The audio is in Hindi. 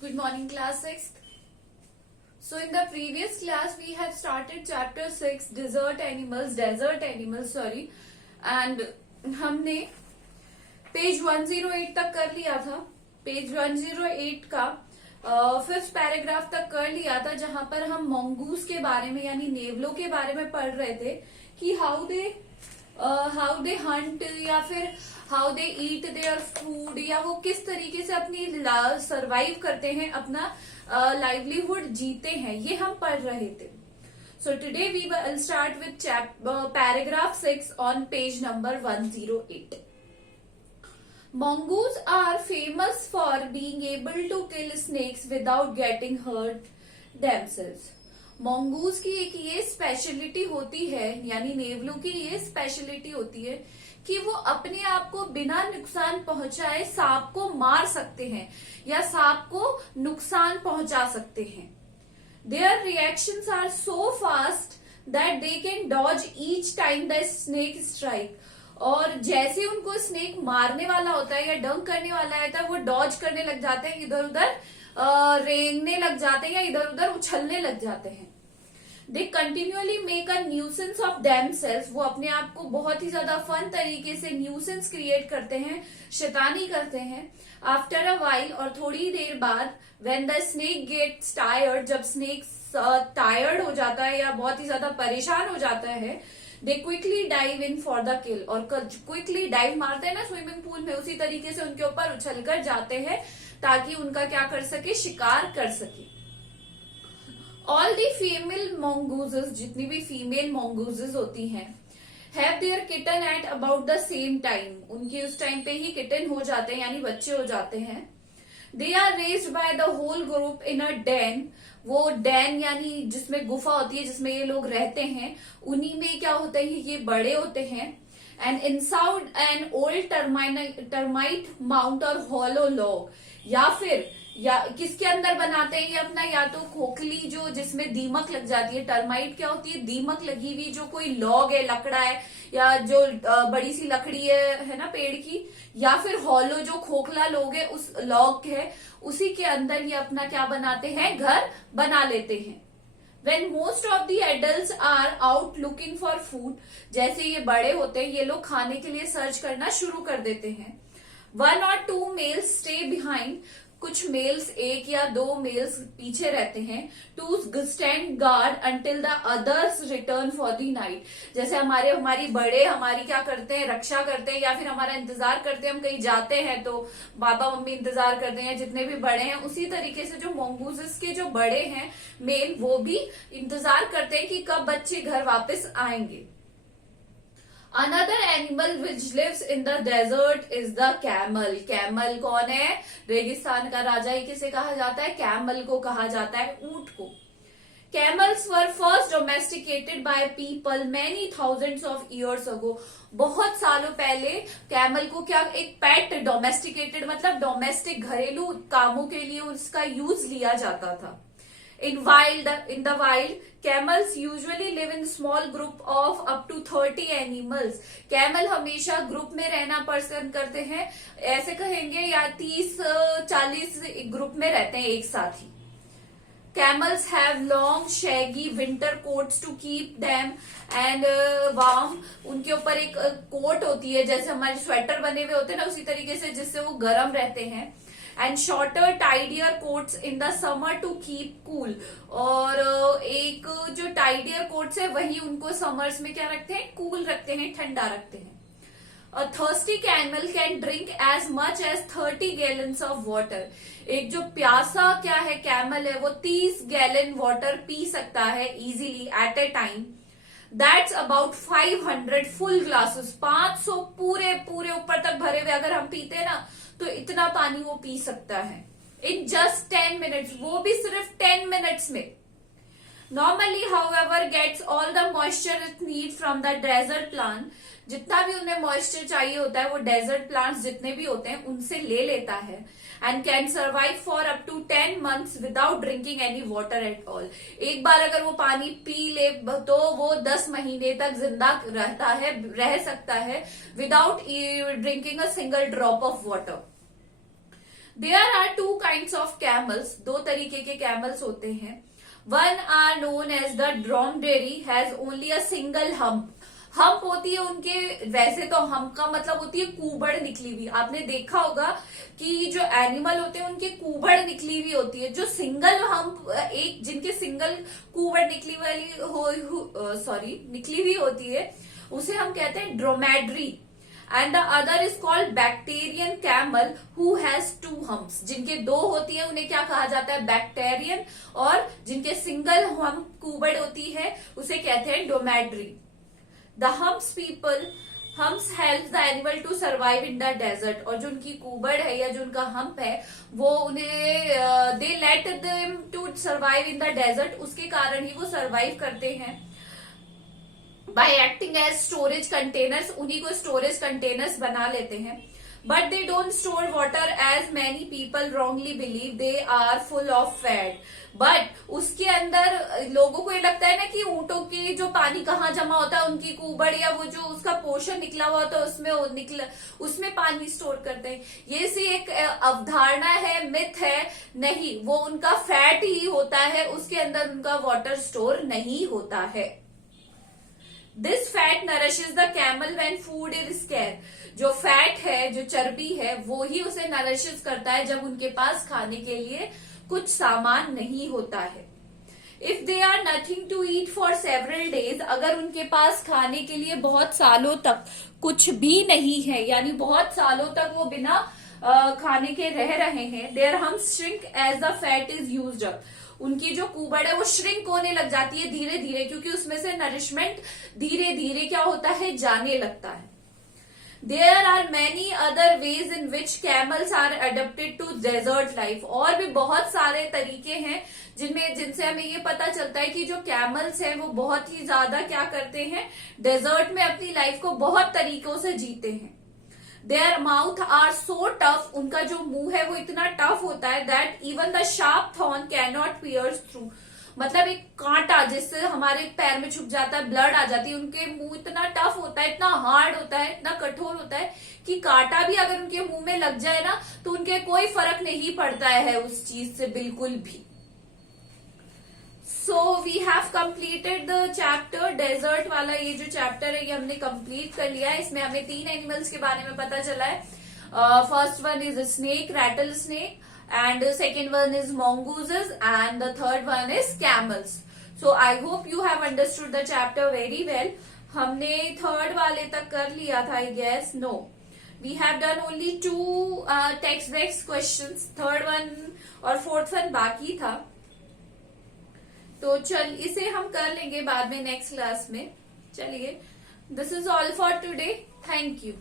Good morning, class 6th. So in the previous class we have started chapter 6 desert animals, and हमने पेज 108 तक कर लिया था. पेज 108 का फिफ्थ पैराग्राफ तक कर लिया था, जहां पर हम मंगूस के बारे में यानी नेवलों के बारे में पढ़ रहे थे कि हाउ दे हंट या फिर how they eat their food, या वो किस तरीके से अपनी सरवाइव करते हैं, अपना लाइवलीहुड जीते हैं, ये हम पढ़ रहे थे. So today we will start with paragraph 6 on page number 108. Mongoose are famous for being able to kill snakes without getting hurt themselves. mongoose की एक ये स्पेशलिटी होती है, यानी नेवलों की ये स्पेशलिटी होती है कि वो अपने आप को बिना नुकसान पहुंचाए सांप को मार सकते हैं या सांप को नुकसान पहुंचा सकते हैं. Their reactions are so fast that they can dodge each time the snake strike. और जैसे उनको स्नेक मारने वाला होता है या डंक करने वाला होता है, वो डॉज करने लग जाते हैं, इधर उधर रेंगने लग जाते हैं या इधर उधर उछलने लग जाते हैं. They continuously make a nuisance of themselves. वो अपने आप को बहुत ही ज्यादा फन तरीके से न्यूसेंस क्रिएट करते हैं, शैतानी करते हैं. आफ्टर अ वाइल, और थोड़ी देर बाद, when the snake gets tired, जब स्नेक टायर्ड हो जाता है या बहुत ही ज्यादा परेशान हो जाता है, दे quickly dive in for the किल. और क्विकली डाइव मारते हैं ना स्विमिंग पूल में, उसी तरीके से उनके ऊपर उछलकर जाते हैं ताकि उनका क्या कर सके, शिकार कर सके. ऑल दी फीमेल mongooses, जितनी भी फीमेल mongooses होती हैं, have their kitten at about the same time. उनकी उस टाइम पे ही किटन हो जाते हैं, यानी बच्चे हो जाते हैं. They are raised by the whole group in a den. वो डेन यानी जिसमें गुफा होती है, जिसमें ये लोग रहते हैं, उन्हीं में क्या होते हैं, ये बड़े होते हैं. And inside an old termite mount और हॉलो लॉग, या किसके अंदर बनाते हैं ये अपना, या तो खोखली जो जिसमें दीमक लग जाती है. टर्माइट क्या होती है, दीमक लगी हुई जो कोई लॉग है, लकड़ा है, या जो बड़ी सी लकड़ी है ना पेड़ की, या फिर हॉलो जो खोखला लॉग है, उस लॉग है, उसी के अंदर ये अपना क्या बनाते हैं, घर बना लेते हैं. When most of the adults are out looking for food, जैसे ये बड़े होते हैं, ये लोग खाने के लिए सर्च करना शुरू कर देते हैं. 1 or 2 males stay behind. कुछ मेल्स, एक या दो मेल्स पीछे रहते हैं. To stand guard until the others return for the night. जैसे हमारी बड़े हमारी क्या करते हैं, रक्षा करते हैं या फिर हमारा इंतजार करते हैं. हम कहीं जाते हैं तो पापा मम्मी इंतजार करते हैं, जितने भी बड़े हैं. उसी तरीके से जो mongooses के जो बड़े हैं मेल, वो भी इंतजार करते हैं कि कब बच्चे घर वापस आएंगे. Another animal which lives in the desert is the camel. Camel कौन है, रेगिस्तान का राजा ही किसे कहा जाता है, कैमल को कहा जाता है, ऊंट को. Camels were first domesticated by people many thousands of years ago. बहुत सालों पहले कैमल को क्या, एक पेट, डोमेस्टिकेटेड मतलब डोमेस्टिक, घरेलू कामों के लिए उसका यूज लिया जाता था. In the wild, camels usually live in small group of up to 30 animals. Camel हमेशा ग्रुप में रहना पसंद करते हैं, ऐसे कहेंगे, या 30-40 ग्रुप में रहते हैं एक साथ ही. Camels have long shaggy winter coats to keep them and warm. उनके ऊपर एक कोट होती है, जैसे हमारे स्वेटर बने हुए होते हैं ना, उसी तरीके से, जिससे वो गर्म रहते हैं. And shorter tidier coats in the summer to keep cool. और एक जो टाइडियर कोट्स है, वही उनको समर्स में क्या रखते हैं, कूल रखते हैं, ठंडा रखते हैं. A thirsty camel can drink as much as 30 gallons of water. एक जो प्यासा क्या है कैमल है, वो 30 गैलन वाटर पी सकता है easily at a time. That's about 500 full glasses. 500 पूरे ऊपर तक भरे हुए अगर हम पीते हैं ना, तो इतना पानी वो पी सकता है इन जस्ट 10 मिनट्स, वो भी सिर्फ 10 मिनट्स में. Normally, however, gets all the moisture it need from the desert plant. जितना भी उन्हें मॉइस्चर चाहिए होता है, वो डेजर्ट प्लांट्स जितने भी होते हैं उनसे ले लेता है. And can survive for up to 10 months without drinking any water at all. एक बार अगर वो पानी पी ले तो वो 10 महीने तक जिंदा रह सकता है without drinking a single drop of water. There are two kinds of camels, दो तरीके के कैमल्स होते हैं. One are known as the dromedary, has only a single hump. Hump होती है उनके, वैसे तो हम्प का मतलब होती है कूबड़ निकली हुई. आपने देखा होगा कि जो एनिमल होते हैं उनकी कूबड़ निकली हुई होती है. जो सिंगल हम्प, एक जिनके सिंगल कूबड़ निकली हुई होती है, उसे हम कहते हैं dromedary. And the other is called bactrian camel who has two humps. जिनके दो होती है उन्हें क्या कहा जाता है, बैक्टेरियन. और जिनके सिंगल हम्प कूबड़ होती है उसे कहते हैं dromedary. The humps helps the animal to survive in the desert. और जो उनकी कूबड़ है या जो उनका हम्प है वो उन्हें they let them to survive in the desert. उसके कारण ही वो सर्वाइव करते हैं. By acting as storage containers, उन्हीं को स्टोरेज कंटेनर्स बना लेते हैं. But they don't store water as many people wrongly believe. They are full of fat. But उसके अंदर लोगों को ये लगता है ना कि ऊंटों की जो पानी कहाँ जमा होता है, उनकी कुबड़ या वो जो उसका पोर्शन निकला हुआ होता है उसमें पानी स्टोर करते हैं. ये सी एक अवधारणा है, मिथ है. नहीं, वो उनका फैट ही होता है, उसके अंदर उनका वाटर स्टोर नहीं होता है. This fat nourishes the camel when food is square. जो फैट है, जो चर्बी है, वो ही उसे नरिशेस करता है जब उनके पास खाने के लिए कुछ सामान नहीं होता है. If they are nothing to eat for several days, अगर उनके पास खाने के लिए बहुत सालों तक कुछ भी नहीं है, यानी बहुत सालों तक वो बिना खाने के रह रहे हैं, their humps shrink as the fat is used up. उनकी जो कुबड़ है वो श्रिंक होने लग जाती है धीरे धीरे, क्योंकि उसमें से नरिशमेंट धीरे धीरे क्या होता है, जाने लगता है. There are many other ways in which camels are adapted to desert life. और भी बहुत सारे तरीके हैं जिनसे हमें ये पता चलता है कि जो कैमल्स हैं वो बहुत ही ज्यादा क्या करते हैं, डेजर्ट में अपनी लाइफ को बहुत तरीकों से जीते हैं. Their mouth are so tough, उनका जो मुंह है वो इतना टफ होता है that even the sharp thorn cannot pierce through. मतलब एक कांटा जिससे हमारे पैर में छुप जाता है, ब्लड आ जाती है, उनके मुंह इतना टफ होता है, इतना हार्ड होता है, इतना कठोर होता है कि कांटा भी अगर उनके मुंह में लग जाए ना तो उनके कोई फर्क नहीं पड़ता है उस चीज से, बिल्कुल भी. So we have completed the chapter. Desert वाला ये जो चैप्टर है ये हमने कंप्लीट कर लिया है. इसमें हमें 3 एनिमल्स के बारे में पता चला है. First one is snake, rattle snake, and the second one is mongooses, and the third one is camels. So I hope you have understood the chapter very well. हमने थर्ड वाले तक कर लिया था, I guess. No, we have done only 2 text based questions. Third one और फोर्थ वन बाकी था, तो चल इसे हम कर लेंगे बाद में नेक्स्ट क्लास में. चलिए, this is all for today. Thank you.